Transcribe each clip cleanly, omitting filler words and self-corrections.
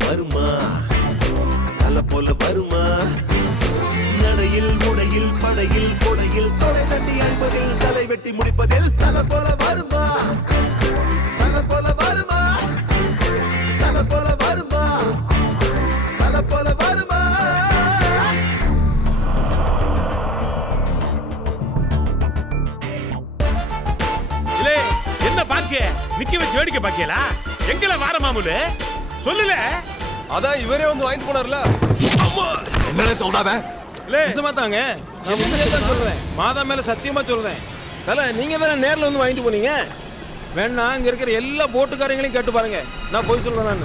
வருமா தல போல வருமா நடையில் முடையில் படையில் கொடையில் கொடை தட்டி அழிப்பதில் தலை வெட்டி முடிப்பதில் தல போல வருமா தல போல வருமா தல போல வருமா தல போல வருமா என்ன பாக்கிய நிக்க வச்சு வேடிக்கை பாக்கியலா எங்கல வார மாமூலு சொல்லுல அதான் இவரே வந்து வாங்கிட்டு போனார்ல என்ன சொல்றாவ நிஜமா தாங்க நான் முன்னாடியே தான் சொல்றேன் மாதா மேல சத்தியமா சொல்றேன் தல நீங்க தானே நேர்ல வந்து வாங்கிட்டு போனீங்க வேணா அங்க இருக்கிற எல்லா போட்டுக்காரங்களையும் கேட்டு பாருங்க நான் போய் சொல்றேன் நான்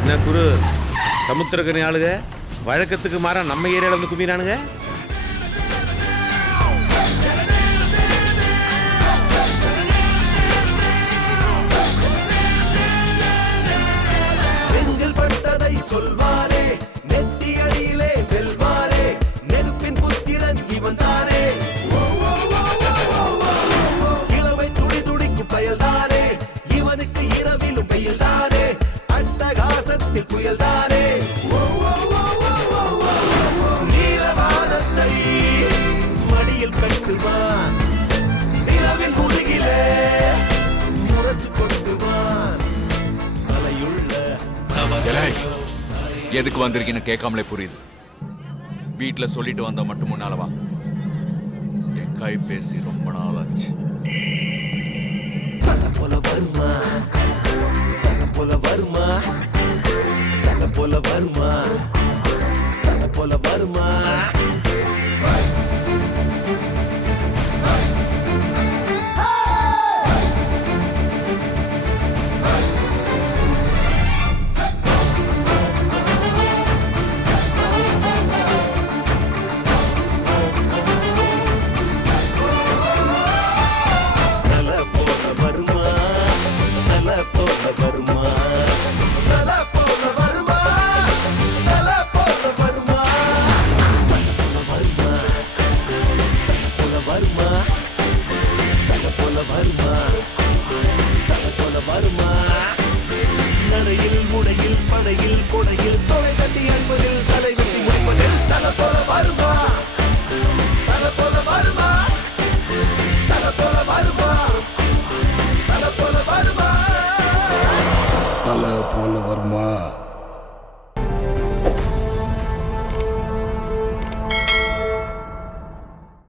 என்ன குரு சமுத்திரக்கனி ஆளுங்க வழக்கத்துக்கு மாறா நம்ம ஏரியால வந்து கும்பினானுங்க சொல்வாரே நெத்தி அடியிலே வெல்வாரே நெருப்பின் புத்திரன் இவன் தானே இளவை துடி துடிக்கும் பயல்தானே இவனுக்கு இரவிலும் வெயில்தானே அட்டகாசத்தில் புயல்தானே நீலவானத்தை மடியில் கட்டுவான் நிலவின் முதுகிலே முரசு கொண்டுவான் தலையுள்ள எதுக்கு வந்திருக்கீன்னு கேட்காமலே புரியுது. வீட்டுல சொல்லிட்டு வந்தா மட்டும் முன்னாலவா என் கை பேசி ரொம்ப நாள் ஆச்சு. தல போல வருமா தல போல வருமா தல போல வருமா தல போல வருமா வருமா